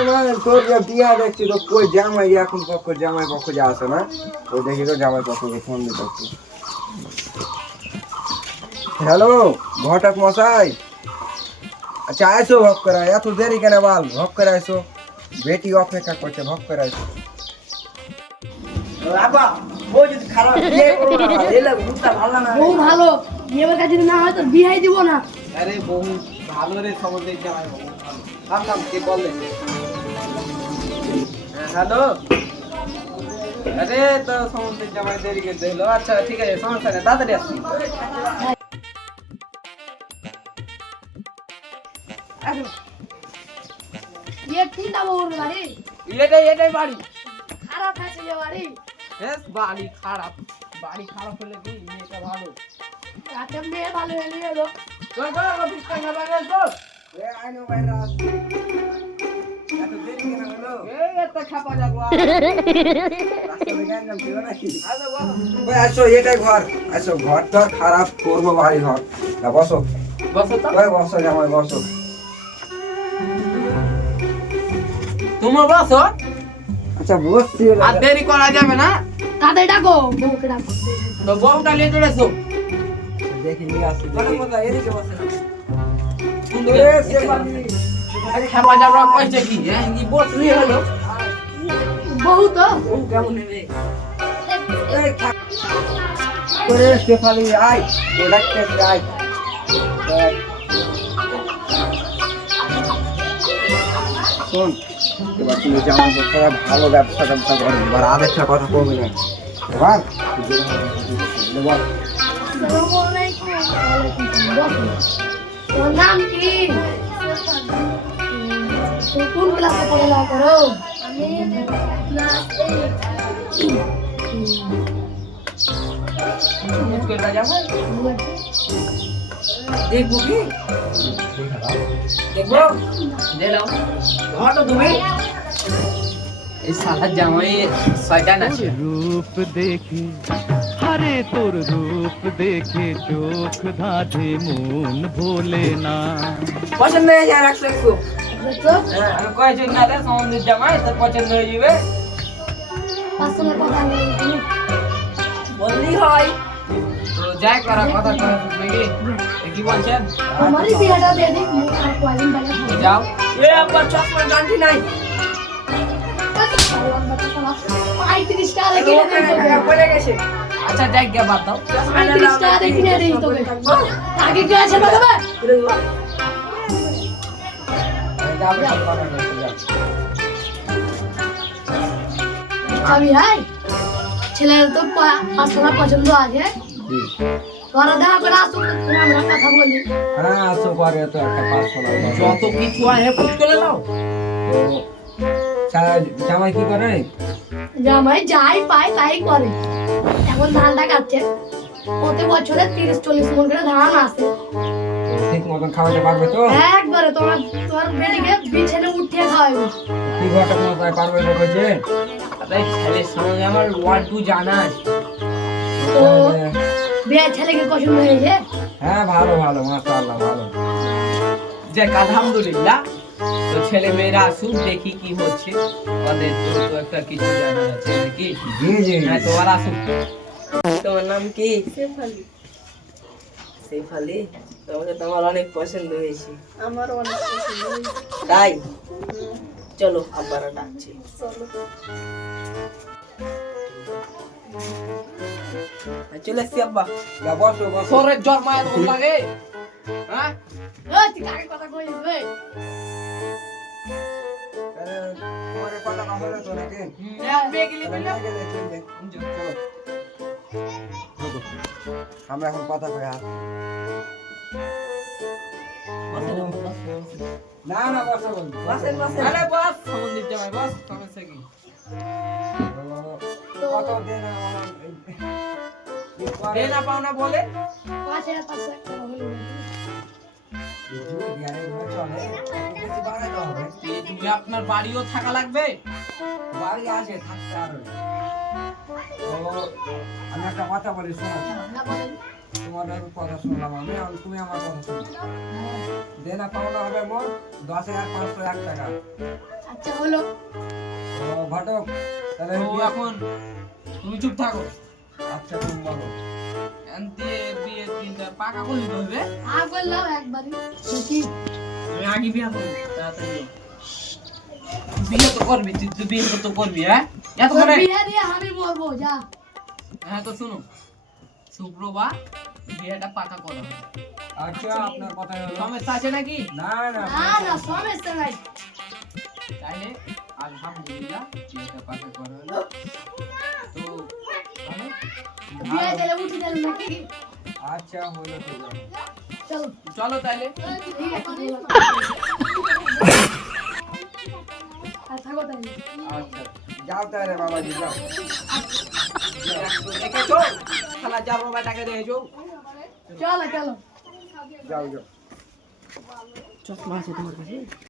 এবার তোর যে বিয়া দেখছি তো কই জামাই এখন পক্ষ জামাই পক্ষ যে আসে না ওই দেখি তো জামাই পক্ষকে ফোন দিতে হচ্ছে। হ্যালো ঘটক মশাই, আচ্ছা আইসো ভক করে, এত দেরি কেন বাল, ভক করে আইসো, বেটি অপেক্ষা করছে, ভক করে আইসো। বাবা বউ যদি খারাপ বিয়ে করো না এলে বুঝতে ভালো না। বউ ভালো, বিয়ের কাছে যদি না হয় তো বিয়াই দিব না। আরে বউ ভালো রে, খবর দিয়ে জামাই বউ ভালো। কাম কাম কে বলে? হ্যালো, আরে তো সমস্ত জামাই দেরি করে দিলো। আচ্ছা ঠিক আছে, সমস্যা নেই, তাড়াতাড়ি আসছি। বিয়ের চিন্তা করবো বাড়ি, এটাই বাড়ি। খারাপ আছে যে বাড়ি, হ্যাঁ বাড়ি খারাপ, বাড়ি খারাপ হলে কি মেয়েটা ভালো? রাতে মেয়ে ভালো হয়ে গেলো। চল চল অফিস টাইম হবে চল। এ আইনো বাইরে আস, এত দেরি কেন হলো? এই এত খাপা যাবো। রাস্তা দেখে আনলাম ছিল নাকি? আরে বাবা ওই আসো, এটাই ঘর, আসো, ঘর তো খারাপ করবো ভারী ঘর, তা বসো, বসো তো। ওই বসো জামাই বসো। তোমার বসো, আচ্ছা বসছি, আর দেরি করা যাবে না। তাদের ডাকো, বউকে ডাকো। তো বউটা নিয়ে চলে এসো। দেখি নিয়ে আসি, বলো দেখি। কোথায়? এদিকে বসে না। এ শেফালি, আরে খাপা যাবো কইছে কি? হ্যাঁ কি বসলি হলো? বউ তো বউ কেমন নেবে? এই থাক। ওরে শেফালি আয়, প্রোডাক্ট আয়। শোন, এবার তুমি জামা কাপড় ভালো ব্যবসা ট্যাবসা করো, এবার আরেকটা কথা কমে না এবার এবার তোর নাম কি? তুই কোন ক্লাসে পড়ালেখা করো? আমি ক্লাস 8। মুশকিল না যাবে। দেখবো কি? দেখবো? দিলাম। ঘটো তুমি। এই সালা জামাই শয়তান আছে। रूप देखे हरे तोर रूप देखे चोख धाधे मून भोले ना পছন্দ হয়ে যায় রাখছো একটু। দেখছো? আমি কয়েছি না রে সমুদ্রের জামাই তোর পছন্দ হয়ে যাবে। পাঁচজনের কথা বলি তুমি। বললি হয়। তো যাই করা কথা করা নাকি? কি বলছেন? তোমারই বিয়েটা দিয়ে দিই, মুখ আর কয়দিন বাইরে থাকবো। যাও। এ আবার চশমা গান্ঠি নাই। 35 টাকা রেখে দিই তোকে। পড়ে গেছে। আচ্ছা যাই গিয়ে বাদ দাও। 35 টাকা রেখে দিই তোকে। আগে কি আছে বাবা? যাবে সব কথা বলতে যাও। আমি হাই ছেলের তো 500 পছন্দ আছে, জি তোরা দেখা করে আসো, আমরা কথা বলি। হ্যাঁ আসো পরে তো একটা 500 টাকা যত কিছু আছে পুট করে নাও। জামাই কি করে? জামাই যাই পায় তাই করে। এখন ধানটা কাটছে, প্রতি বছরে 30-40 মন করে ধান আসে। ঠিক মতন খাওয়াতে পারবে তো? একবারে তোমার তোমার বেটিকে বিছানে উঠিয়ে খাওয়াবো। কি ঘটক মশাই পারবে রেখেছে? আরে ছেলের সঙ্গে আমার ওয়ান টু জানা আছে। তো বিয়ে ছেলেকে পছন্দ হয়েছে? হ্যাঁ ভালো ভালো মাশাআল্লাহ ভালো। যে আলহামদুলিল্লাহ। তো ছেলে মেয়েরা আসুক দেখি কি হচ্ছে। ওদের তো একটা কিছু জানা আছে নাকি? জি জি হ্যাঁ তো ওরা আসুক। তোমার নাম কি? শেফালি। শেফালি, তোমাকে তোমার অনেক পছন্দ হয়েছে। আমার অনেক পছন্দ হয়েছে। তাই চলো আব্বারা ডাকছি। চলে এসছি আব্বা। যা বসো বসো। সরের জ্বর মায়া তোর লাগে? হ্যাঁ ওই তুই কাকে কথা কইছিস বে? তোমার কথা না হলো তো নাকি? আমরা এখন কথা কই আর না না বসো বলবো। আরে বস সমুদ্রের জামাই বস, সমস্যা কি? কত দিন দেনা পাওনা বলে 5,500 টাকা হলো। তুমি আপনার বাড়িও থাকা লাগবে। বাড়ি আছে থাকতে আর আমি একটা কথা বলি শোনো, তোমাদের কথা শুনলাম আমি, তুমি আমার কথা শুনো। দেনা পাওনা হবে মোট 10,501 টাকা। আচ্ছা হলো। ও ঘটক তাহলে তো এখন তুমি চুপ থাকো। আচ্ছা তুমি বলো। দিয়ে বিয়ের দিনটা পাকা করে দিতে হবে। আর বললাম একবারই দেখি আমি আগে বিয়ে করবো তাড়াতাড়ি। বিয়ে তো করবি, তুই তো বিয়ে তো করবি, হ্যাঁ? এত তোর করে বিয়ে দিয়ে আমি মরবো যা। হ্যাঁ তো শুনো, শুক্রবার বিয়েটা পাকা করা হবে। আচ্ছা আপনার কথা হলো। সমস্যা আছে নাকি? না না না না সমস্যা নাই। তাইলে আলহামদুলিল্লাহ বিয়েটা পাকা করা হলো। তো ভালো? বিয়ে দিলে উঠে দিল নাকি? আচ্ছা হলো তো যাও। চলো চলো তাইলে। ঠিক আছে আর থাকো তাহলে। আচ্ছা যাও তাহলে বাবাজি যাও। দেখেছো শালা যা বাবাটাকে দেখেছো? চলো চলো যাও যাও। চশমা আছে তোমার কাছে?